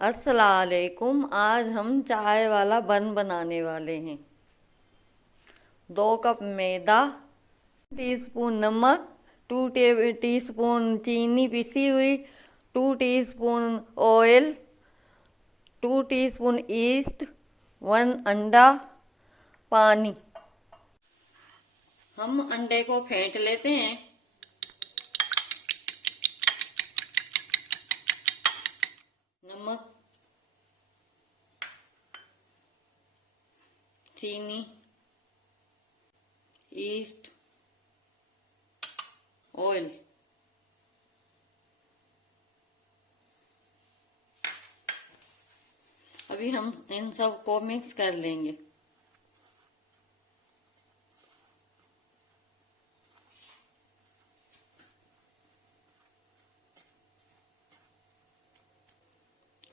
अस्सलामुअलैकुम। आज हम चाय वाला बन बनाने वाले हैं। 2 कप मैदा, टीस्पून नमक, 2 टीस्पून चीनी पिसी हुई, 2 टीस्पून ऑयल, 2 टीस्पून ईस्ट, 1 अंडा, पानी। हम अंडे को फेंट लेते हैं। नमक, चीनी, ईस्ट, ऑयल। अभी हम इन सब को मिक्स कर लेंगे।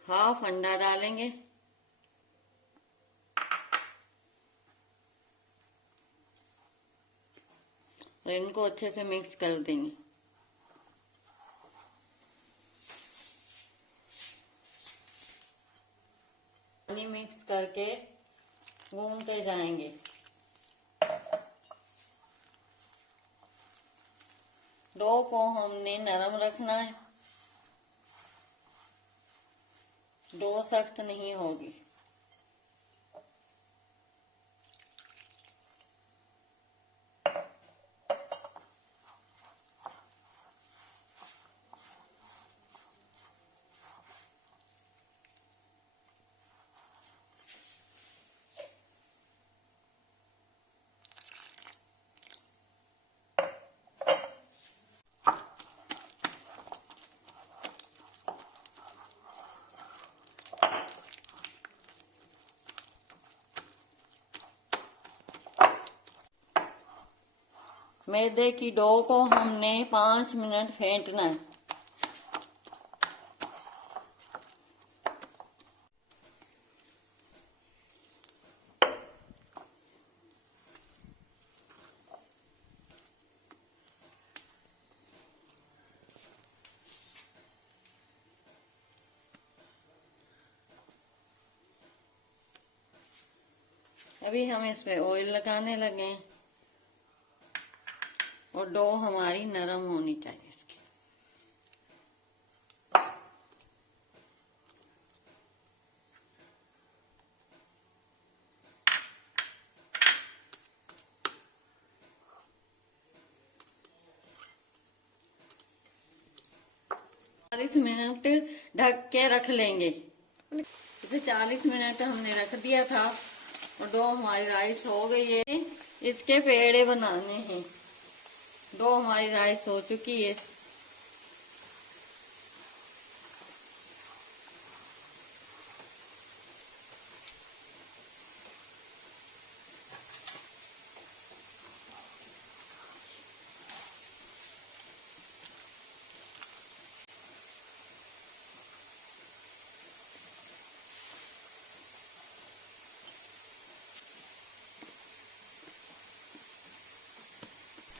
हाफ अंडा डालेंगे। और इनको अच्छे से मिक्स कर देंगे। पानी मिक्स करके गूंथते जाएंगे। डो को हमने नरम रखना है, डो सख्त नहीं होगी। मैदे की डो को हमने 5 मिनट फेंटना है। अभी हम इसमें ऑयल लगाने लगे हैं और डो हमारी नरम होनी चाहिए इसकी। चालीस मिनट ढक के रख लेंगे। इसे 40 मिनट हमने रख दिया था और डो हमारी राइस हो गई है। इसके पेड़े बनाने हैं। डो हमारी राइस हो चुकी है।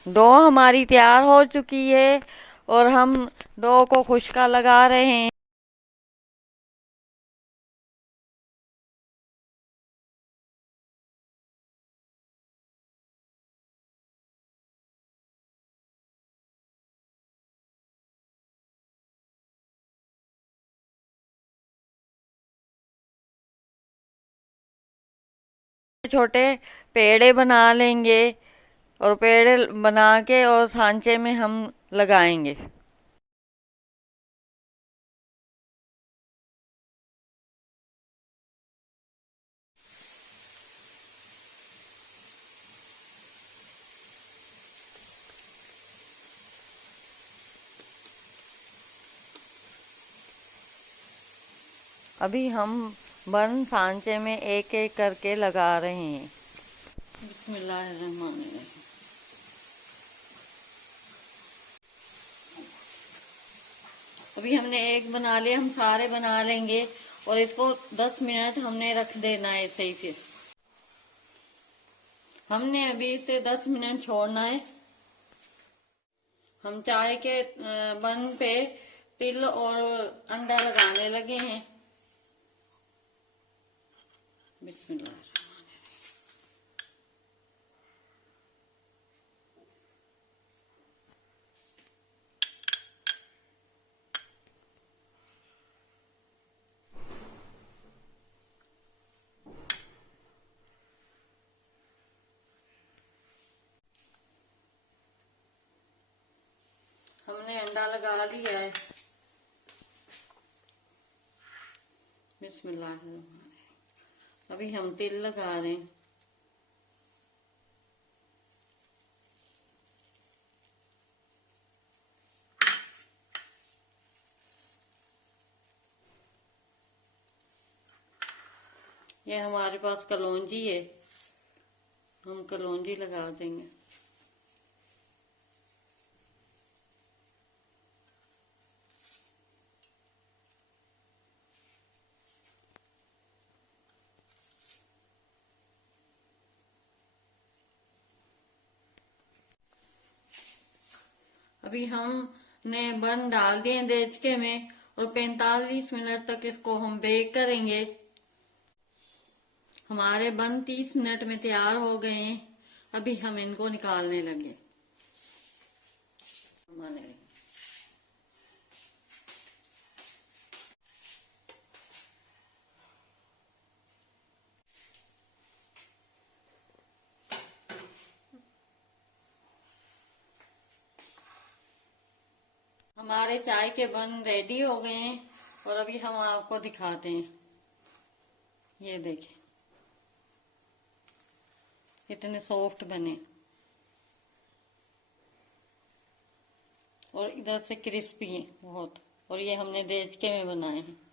डो हमारी तैयार हो चुकी है और हम डो को खुशका लगा रहे हैं। छोटे पेड़े बना लेंगे और पेड़े बना के और सांचे में हम लगाएंगे। अभी हम बन सांचे में एक एक करके लगा रहे हैं। बिस्मिल्लाहिर्रहमानिर्रहीम। अभी हमने एक बना लिया, हम सारे बना लेंगे और इसको 10 मिनट हमने रख देना है ऐसे ही। फिर हमने अभी इसे 10 मिनट छोड़ना है। हम चाय के बन पे तिल और अंडा लगाने लगे हैं। बिस्मिल्लाह। हमने अंडा लगा लिया है। बिस्मिल्लाह। अभी हम तिल लगा रहे हैं। ये हमारे पास कलौंजी है, हम कलौंजी लगा देंगे। अभी हमने बन डाल दिए देचके में और 45 मिनट तक इसको हम बेक करेंगे। हमारे बन 30 मिनट में तैयार हो गए हैं। अभी हम इनको निकालने लगे। हमारे चाय के बन रेडी हो गए हैं और अभी हम आपको दिखाते हैं। ये देखें कितने सॉफ्ट बने और इधर से क्रिस्पी है बहुत। और ये हमने देचके में बनाए हैं।